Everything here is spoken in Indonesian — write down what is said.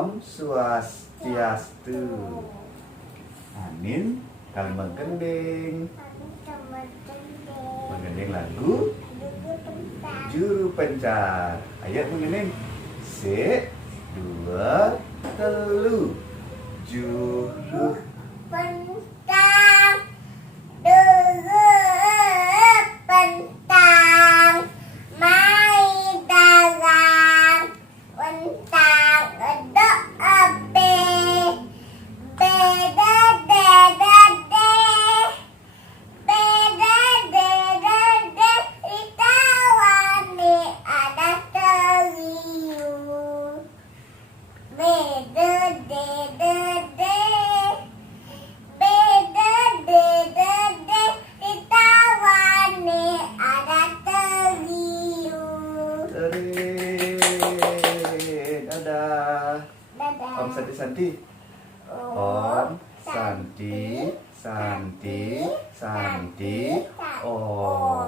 Om Swastiastu. Amin. Kalian menggending. Menggending lagu Juru Pencar. Ayo menggending. Se, dua, telu. Juru Pentang, dulu pentang, mai dalam pentang gedok ape, beda beda deh, beda beda deh, ditawani ada teriu, beda beda deh. Beda beda deh, ditawani ada teriu. Dadah. Dadah. Om Santi Santi. Om Santi Santi Santi. Om.